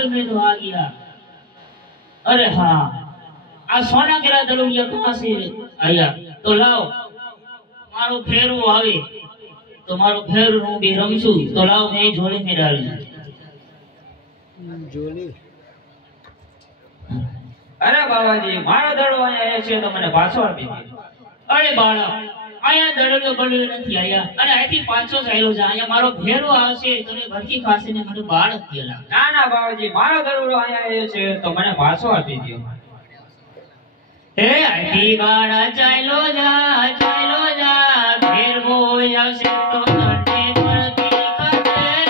जंगल में तो आ गया। अरे हाँ, आ सोना केरा दलुड़िया कहां से आया? तो लाओ मारो फेरवो आवे तो मारो फेर नु भी रमसू, तो लाओ मैं झोली में डाल झोली। अरे बाबाजी मारो दड़ो आया छे तो मने पाछो आपी दो। अरे बाळा आया दड़ो बड़ो નથી આયા અને આથી પાછો ચાલ્યો જા। આયા મારો ભેરો આવશે તને ભરતી ખાસે ને મને બાળ કેલા। ના ના બાબાજી મારો દડો આયા છે તો મને પાછો આપી દો। હે આથી બાળા ચાલ્યો જા ભેરવો આવશે તો તને ભરતી ખાસે મોજી।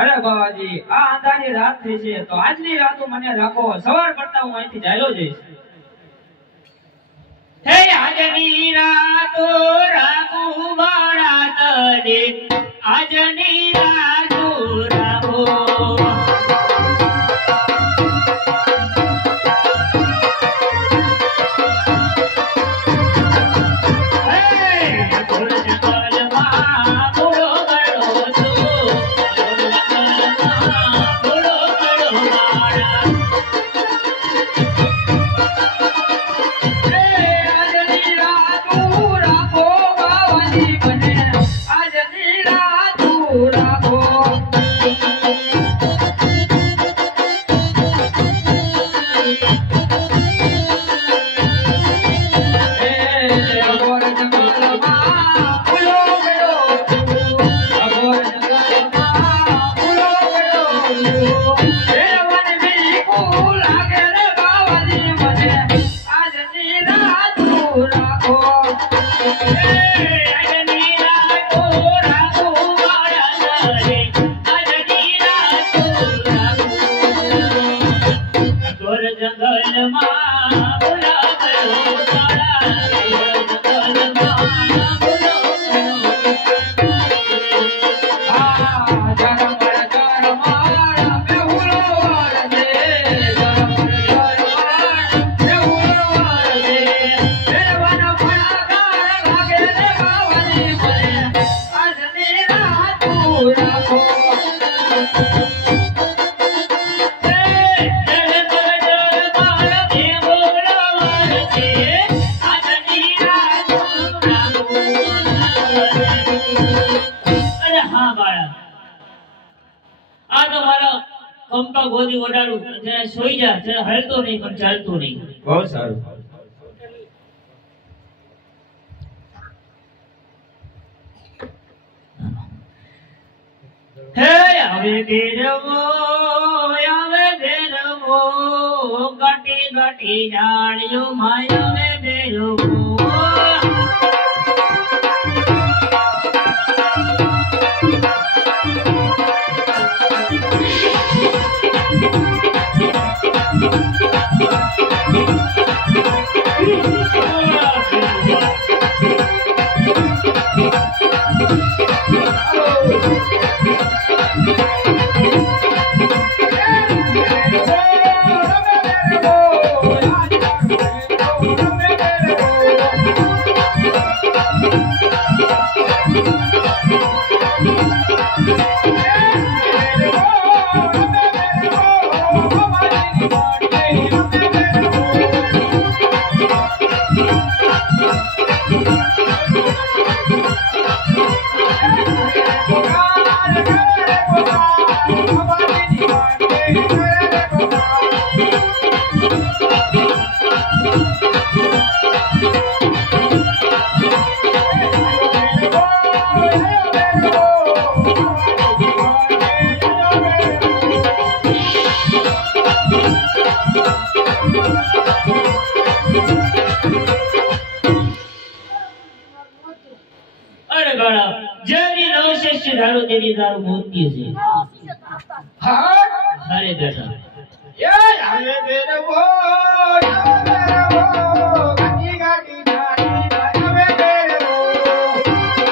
अरे बाबाजी आ अंधारी रात થઈ છે તો આજની રાતો મને રાખો, સવાર પડતા હું અહીંથી ચાલ્યો જઈશ। હે આજની રાતો રાખું બાળા તને, આજની રાતો રાખો। કંપા ગોદી ઓડાડું જરા સોઈ જા, જરા હલતો નહીં પણ ચાલતો નહીં। બહુ સારું। હવે ભેરવો આવે ભેરવો ગટી ગટી જાણ્યો માય હવે ભેરવો अरे बड़ा जेरी नवशेष दारू तेरी दारू मोती से हाँ अरे बेटा ये आवे मेरे वो गाड़ी गाड़ी गाड़ी आवे मेरे वो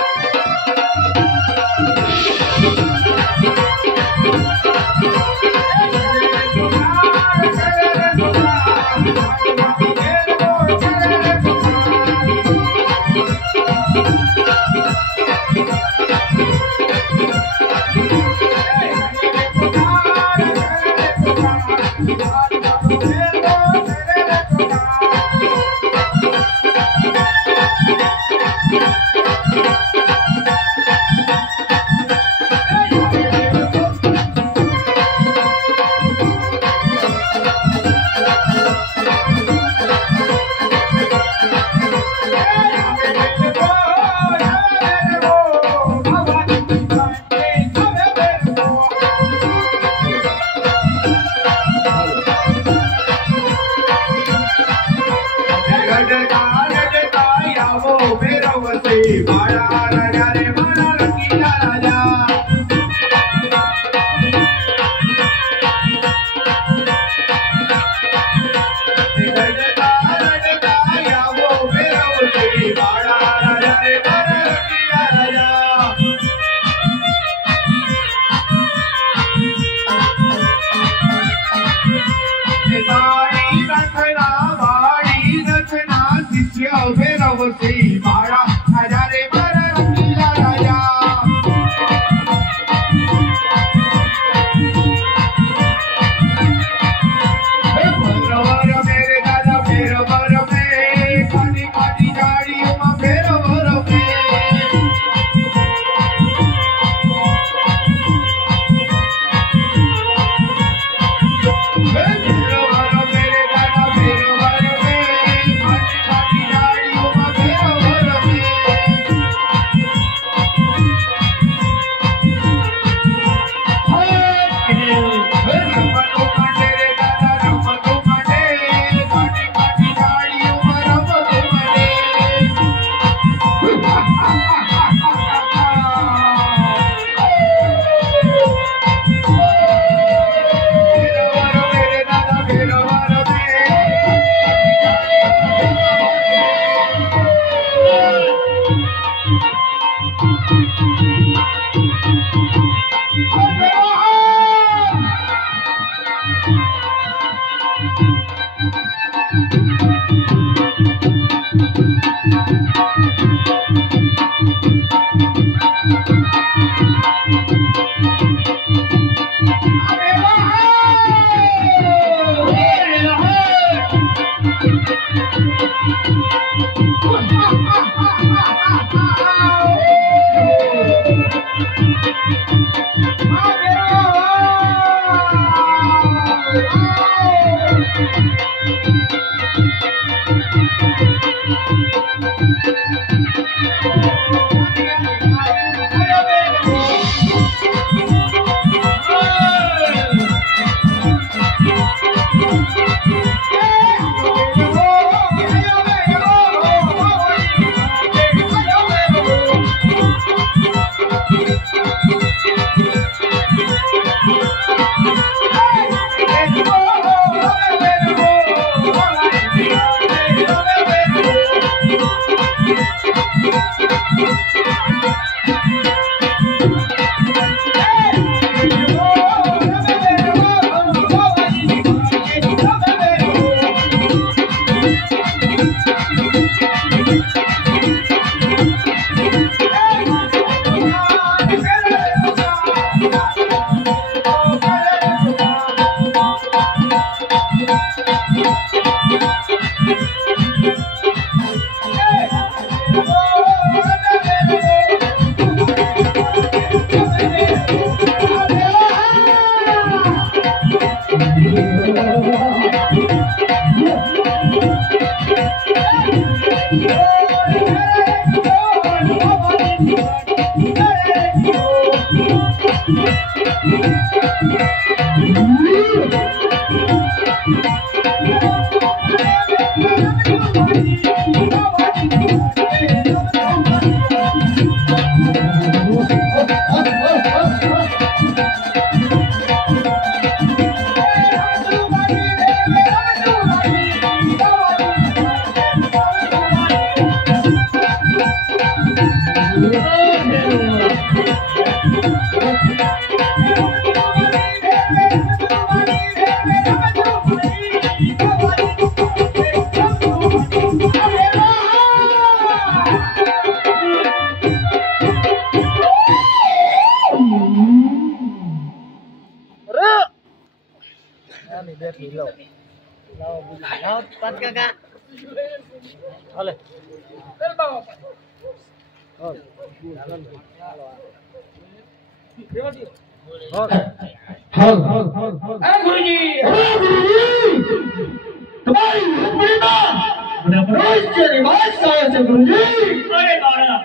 અરે બાળા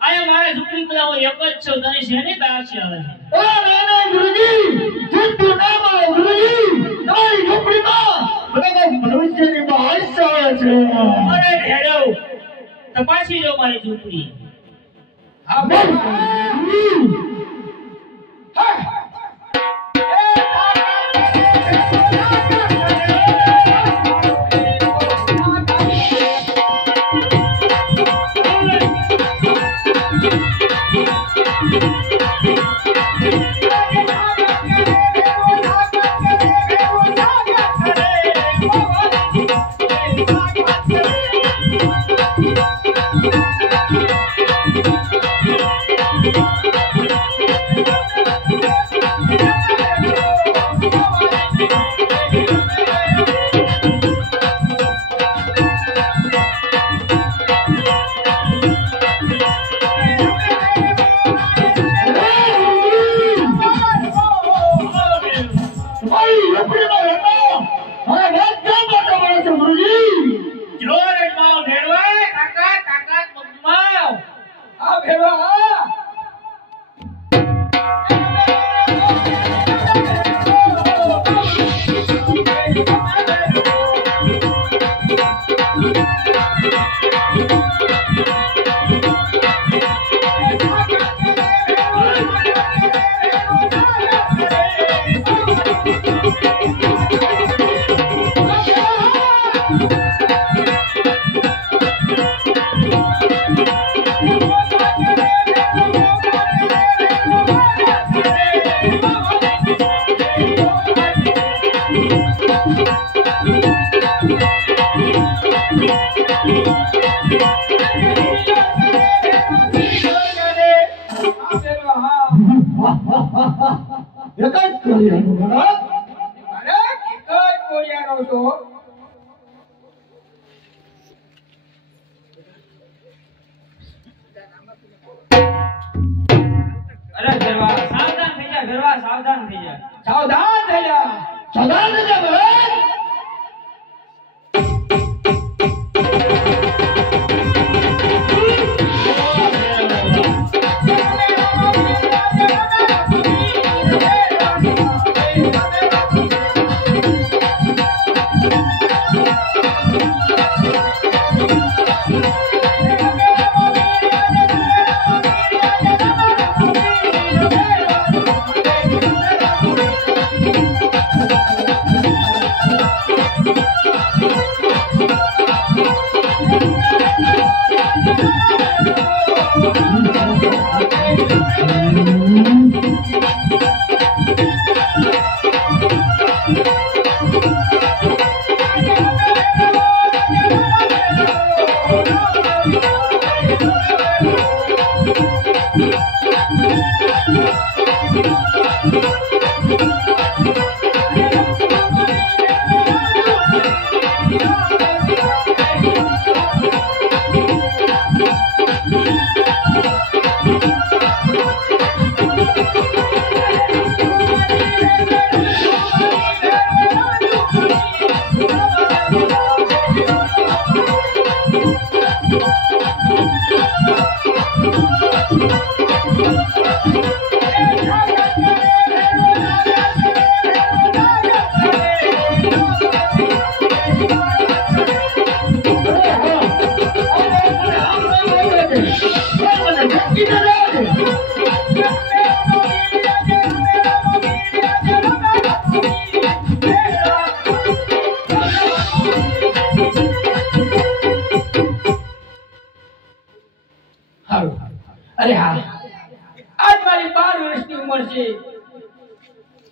આયા મારે ઝૂંપડી પર આવો એક જ છો તને શેની દાસી આવે અરે ઢેડો તપાસી જો મારી ઝૂંપડી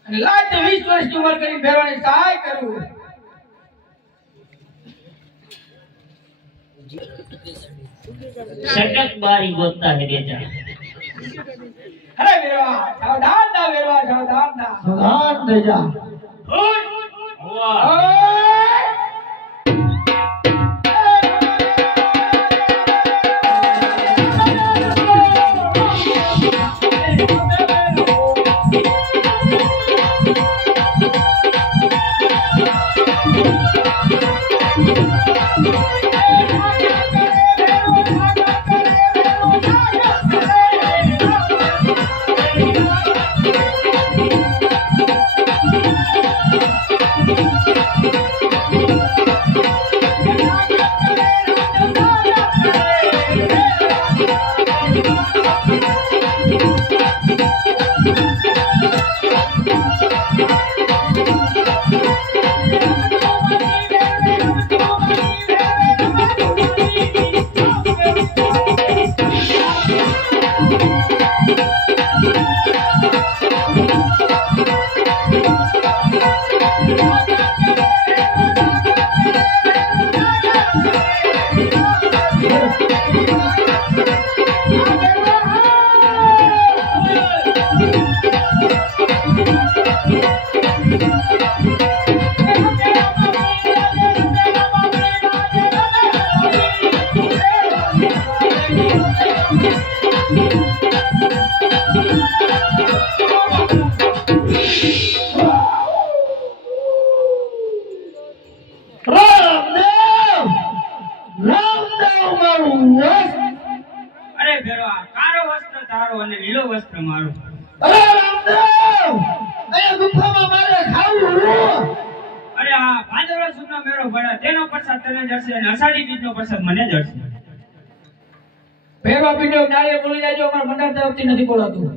અને લાય તો 20 વર્ષની ઉંમર કરી ભેરવાની સહાય કરું. સટક બારી ગોતતા હે બેટા. અરે વેરવા સાવધાન ના વેરવા સાવધાન ના સાવધાન થઈ જા. વાહ અરે ભેરવા કાળો વસ્ત્ર તારો અને લીલો વસ્ત્ર મારો. અરે રામદેવ એ ગુફામાં મારે ખાવું. અરે આ ભાદરવા સુદનો મેળો ભરા તેનો પ્રસાદ તને જશે અને અષાઢી બીજનો પ્રસાદ મને જશે. ભેરવા પીડ્યો ડાળે બોલી જાજો અમાર મંડળ તરફથી નથી બોલાતું.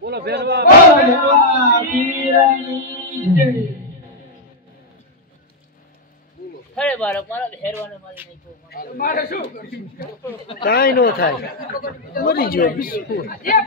બોલો ભેરવા પીરની જય. અરે બાળક મારા ભેરવાને મારી નાખ્યો. મારે શું કર્યું? કાંઈ નો થાય મરી ગયો.